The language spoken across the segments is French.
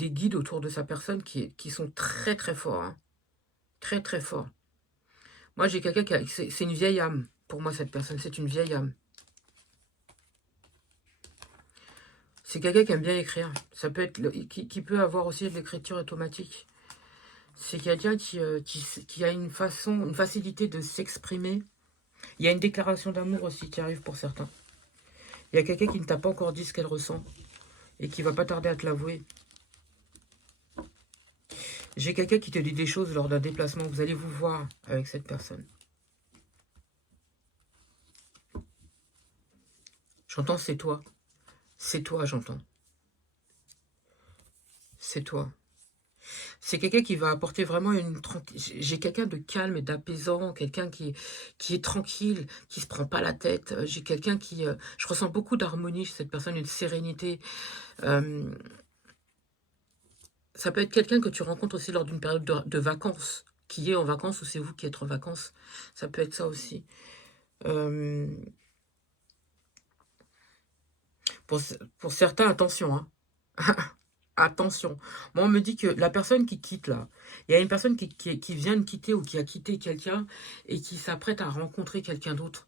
des guides autour de sa personne qui sont très, très forts, hein. Très, très forts. Moi, j'ai quelqu'un qui a c'est une vieille âme. Pour moi, cette personne, c'est une vieille âme. C'est quelqu'un qui aime bien écrire. Ça peut être qui peut avoir aussi de l'écriture automatique. C'est quelqu'un qui a une facilité de s'exprimer. Il y a une déclaration d'amour aussi qui arrive pour certains. Il y a quelqu'un qui ne t'a pas encore dit ce qu'elle ressent et qui va pas tarder à te l'avouer. J'ai quelqu'un qui te dit des choses lors d'un déplacement. Vous allez vous voir avec cette personne. J'entends, c'est toi. C'est toi, j'entends. C'est toi. C'est quelqu'un qui va apporter vraiment une... J'ai quelqu'un de calme et d'apaisant, quelqu'un qui est tranquille, qui se prend pas la tête. J'ai quelqu'un qui... je ressens beaucoup d'harmonie chez cette personne, une sérénité. Ça peut être quelqu'un que tu rencontres aussi lors d'une période de vacances, qui est en vacances ou c'est vous qui êtes en vacances. Ça peut être ça aussi. Pour certains, attention, hein. Attention. Moi, on me dit que la personne qui quitte, là, il y a une personne qui vient de quitter ou qui a quitté quelqu'un et qui s'apprête à rencontrer quelqu'un d'autre.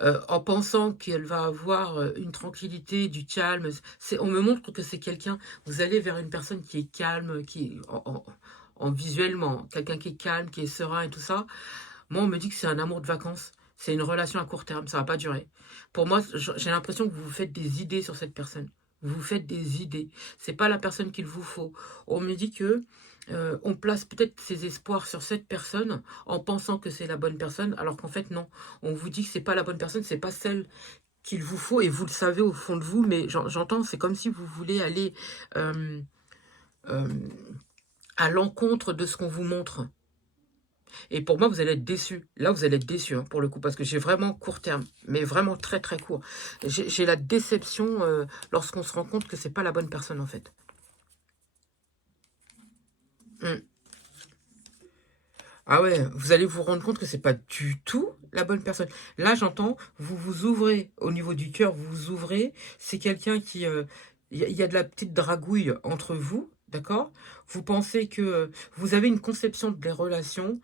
En pensant qu'elle va avoir une tranquillité, du calme. On me montre que c'est quelqu'un... Vous allez vers une personne qui est calme, qui est en visuellement, quelqu'un qui est calme, qui est serein et tout ça. Moi, on me dit que c'est un amour de vacances. C'est une relation à court terme, ça va pas durer. Pour moi, j'ai l'impression que vous vous faites des idées sur cette personne. Vous vous faites des idées. C'est pas la personne qu'il vous faut. On me dit que on place peut-être ses espoirs sur cette personne en pensant que c'est la bonne personne, alors qu'en fait non. On vous dit que c'est pas la bonne personne, c'est pas celle qu'il vous faut et vous le savez au fond de vous. Mais j'entends, c'est comme si vous voulez aller euh, euh, à l'encontre de ce qu'on vous montre. Et pour moi, vous allez être déçus. Là, vous allez être déçus, hein, pour le coup, parce que j'ai vraiment court terme, mais vraiment très très court. J'ai la déception lorsqu'on se rend compte que c'est pas la bonne personne, en fait. Ah ouais, vous allez vous rendre compte que c'est pas du tout la bonne personne. Là, j'entends, vous vous ouvrez au niveau du cœur, vous vous ouvrez. C'est quelqu'un qui... y a de la petite dragouille entre vous, d'accord? Vous pensez que vous avez une conception des relations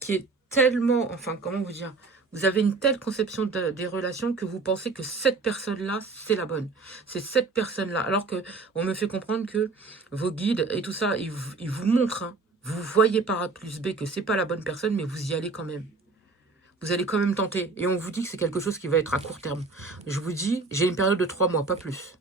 qui est tellement, enfin, comment vous dire, vous avez une telle conception des relations que vous pensez que cette personne-là, c'est la bonne. C'est cette personne-là. Alors que on me fait comprendre que vos guides et tout ça, ils vous montrent, hein, vous voyez par A plus B que c'est pas la bonne personne, mais vous y allez quand même. Vous allez quand même tenter. Et on vous dit que c'est quelque chose qui va être à court terme. Je vous dis, j'ai une période de 3 mois, pas plus.